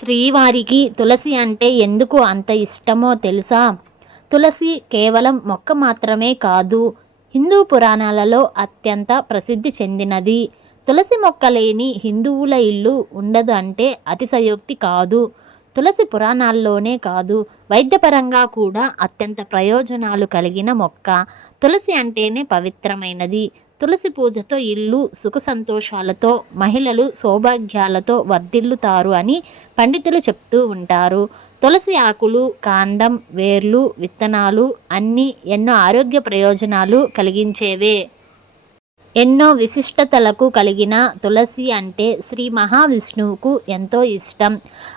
శ్రీవారికి తులసి అంటే ఎందుకు అంత ఇష్టమో తెలుసా? తులసి కేవలం మొక్క మాత్రమే కాదు హిందూ పురాణాలలో అత్యంత ప్రసిద్ధి చెందినది. తులసి మొక్క లేని హిందువుల ఇల్లు ఉండదు అంటే అతిశయోక్తి కాదు. తులసి పురాణాల్లోనే కాదు వైద్యపరంగా కూడా అత్యంత ప్రయోజనాలు కలిగిన మొక్క. తులసి అంటేనే పవిత్రమైనది. తులసి పూజతో ఇల్లు సుఖ సంతోషాలతో మహిళలు సౌభాగ్యాలతో వర్ధిల్లుతారు అని పండితులు చెప్తూ ఉంటారు. తులసి ఆకులు కాండం వేర్లు విత్తనాలు అన్నీ ఎన్నో ఆరోగ్య ప్రయోజనాలు కలిగించేవే. ఎన్నో విశిష్టతలకు కలిగిన తులసి అంటే శ్రీ మహావిష్ణువుకు ఎంతో ఇష్టం.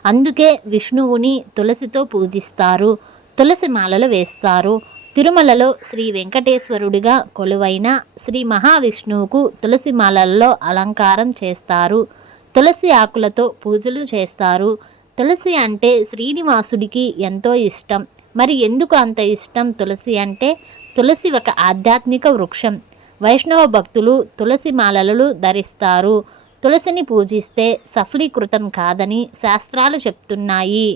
అందుకే విష్ణువుని తులసితో పూజిస్తారు తులసి మాలలు వేస్తారు. తిరుమలలో శ్రీ వెంకటేశ్వరుడిగా కొలువైన శ్రీ మహావిష్ణువుకు తులసి మాలల్లో అలంకారం చేస్తారు. తులసి ఆకులతో పూజలు చేస్తారు. తులసి అంటే శ్రీనివాసుడికి ఎంతో ఇష్టం. మరి ఎందుకు అంత ఇష్టం తులసి అంటే? తులసి ఒక ఆధ్యాత్మిక వృక్షం. వైష్ణవ భక్తులు తులసి మాలలు ధరిస్తారు. తులసిని పూజిస్తే సఫలీకృతం కాదని శాస్త్రాలు చెప్తున్నాయి.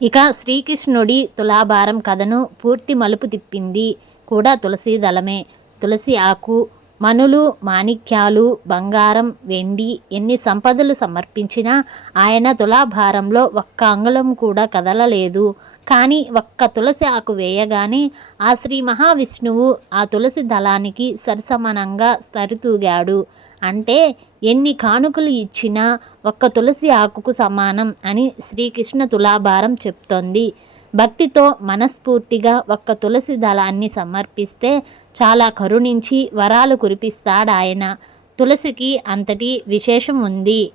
ఇక శ్రీకృష్ణుడి తులాభారం కథను పూర్తి మలుపు తిప్పింది కూడా తులసి దళమే. తులసి ఆకు మనులు మాణిక్యాలు బంగారం వెండి ఎన్ని సంపదలు సమర్పించినా ఆయన తులాభారంలో ఒక్క అంగుళం కూడా కదలలేదు. కానీ ఒక్క తులసి ఆకు వేయగానే ఆ శ్రీ మహావిష్ణువు ఆ తులసి దళానికి సరిసమానంగా సరితూగాడు అంటే ఎన్ని కానుకలు ఇచ్చినా ఒక్క తులసి ఆకుకు సమానం అని శ్రీకృష్ణ తులాభారం చెప్తోంది. భక్తితో మనస్ఫూర్తిగా ఒక్క తులసి దళాన్ని సమర్పిస్తే చాలా కరుణించి వరాలు కురిపిస్తాడాయన. తులసికి అంతటి విశేషం ఉంది.